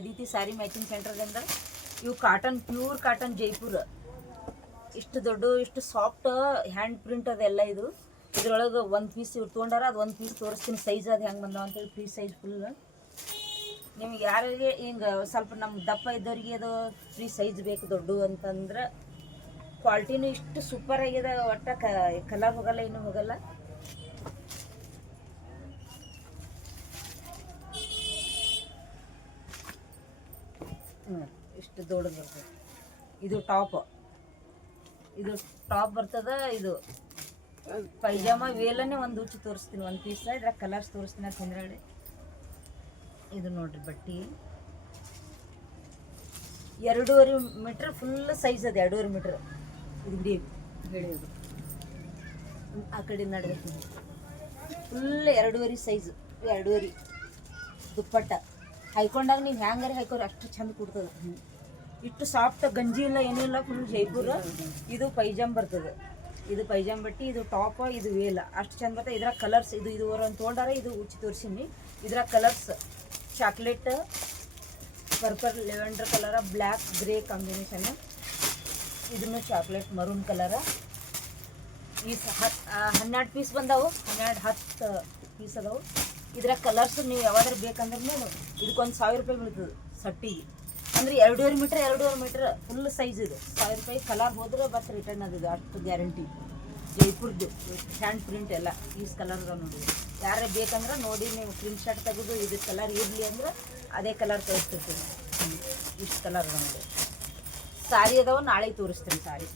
Aditi sari matching ಸೆಂಟರ್ದಿಂದ ಇವು cotton, pure cotton Jaipur. ಇಷ್ಟು ದೊಡ್ಡ, ಇಷ್ಟು ಸಾಫ್ಟ್ ಹ್ಯಾಂಡ್ ಪ್ರಿಂಟ್ ಅದೆಲ್ಲ. ಇದು ಇದ್ರೊಳಗೆ ಒಂದು ಪೀಸ್ ಇವ್ರು ತೊಗೊಂಡಾರ, ಅದು ಒಂದು ಪೀಸ್ ತೋರಿಸ್ತೀನಿ ಸೈಜ್ ಅದು ಹೆಂಗೆ ಬಂದಾವ ಅಂತೇಳಿ. Free size full. ನಿಮ್ಗೆ ಯಾರಿಗೆ ಹಿಂಗೆ ಸ್ವಲ್ಪ ನಮ್ಮ ದಪ್ಪ ಇದ್ದವ್ರಿಗೆ ಅದು ಫ್ರೀ ಸೈಜ್ ಬೇಕು ದೊಡ್ಡ ಅಂತಂದ್ರೆ, ಕ್ವಾಲಿಟಿನೂ ಇಷ್ಟು ಸೂಪರ್ ಆಗಿದೆ. ಒಟ್ಟ ಕಲರ್ ಹೋಗಲ್ಲ, ಇನ್ನೂ ಹೋಗಲ್ಲ. ಇಷ್ಟು ದೊಡ್ಡದು ಬರ್ತದೆ. ಇದು ಟಾಪ್ ಬರ್ತದ. ಇದು ಪೈಜಾಮ ವೇಲನೇ ಒಂದು ಉಚ್ಚು ತೋರಿಸ್ತೀನಿ, ಒಂದು ಪೀಸ್. ಇದ್ರಾಗ ಕಲರ್ಸ್ ತೋರಿಸ್ತೀನಿ ಅಂತ ಹಿಂದ್ರಗಡೆ. ಇದು ನೋಡ್ರಿ ಬಟ್ಟೆ 2.5 ಮೀಟ್ರ್ ಫುಲ್ ಸೈಜ್ ಅದು. 2.5 ಮೀಟ್ರ್. ಇದು ಹಿಡಿಯೋದು ಆ ಕಡೆ ನಡೆಯುತ್ತೆ. Full 2.5 size. 2.5 ದುಪ್ಪಟ್ಟ ಹಾಯ್ಕೊಂಡಾಗ ನೀವು ಹ್ಯಾಂಗಾರೆ ಹಾಕೋರಿ ಅಷ್ಟು ಚಂದ ಕೊಡ್ತದೆ. ಇಷ್ಟು ಸಾಫ್ಟ್, ಗಂಜಿ ಇಲ್ಲ, ಏನೂ ಇಲ್ಲ. ಫುಲ್ ಜೈಪುರ. ಇದು ಪೈಜಾಮ್ ಬರ್ತದೆ. ಇದು ಪೈಜಾಮ್ ಬಟ್ಟೆ, ಇದು ಟಾಪ್, ಇದು ವೇಲ ಅಷ್ಟು ಚಂದ ಬರ್ತದೆ. ಇದ್ರಾಗ ಕಲರ್ಸ್ ಇದು ಒಂದು ತೊಗೊಂಡಾರ. ಇದು ಉಚ್ಚಿ ತೋರಿಸಿನಿ. ಇದ್ರಾಗ ಕಲರ್ಸ್ ಚಾಕ್ಲೇಟ್, ಪರ್ಪಲ್, ಲೆವೆಂಡರ್ ಕಲರ, ಬ್ಲ್ಯಾಕ್, ಗ್ರೇ ಕಾಂಬಿನೇಷನ್. ಇದನ್ನು ಚಾಕ್ಲೇಟ್ ಮರೂನ್ ಕಲರ. ಈ 12 ಪೀಸ್ ಬಂದಾವು. 10 ಪೀಸ್ ಅದಾವು. ಇದ್ರಾಗ ಕಲರ್ಸ್ ನೀವು ಯಾವಾದ್ರೂ ಬೇಕಂದ್ರೂ ಇದಕ್ಕೊಂದು 1000 ರೂಪಾಯಿ ಬೀಳ್ತದೆ ಸಟ್ಟಿಗೆ. ಅಂದರೆ 2.5 ಮೀಟ್ರ್ ಫುಲ್ ಸೈಜ್. ಇದು 1000 ರೂಪಾಯಿ. ಕಲರ್ ಹೋದ್ರೆ ಬಸ್ ರಿಟರ್ನ್ ಅದು, ಅಷ್ಟು ಗ್ಯಾರಂಟಿ. ಜೈಪುರ್ದು ಹ್ಯಾಂಡ್ ಪ್ರಿಂಟ್ ಎಲ್ಲ ಈಸ್ ಕಲರ್ ನೋಡಿ. ಯಾರೇ ಬೇಕಂದ್ರೆ ನೋಡಿ, ನೀವು ಪ್ರಿಂಟ್ ಶಾರ್ಟ್ ತೆಗೆದು ಇದು ಕಲರ್ ಇರಲಿ ಅಂದ್ರೆ ಅದೇ ಕಲರ್ ಕಳಿಸ್ತಿರ್ತೀನಿ. ಇಷ್ಟು ಕಲರ್ ನೋಡಿ. ಸಾರಿ ಅದಾವ, ನಾಳೆ ತೋರಿಸ್ತೀನಿ ಸಾರಿ.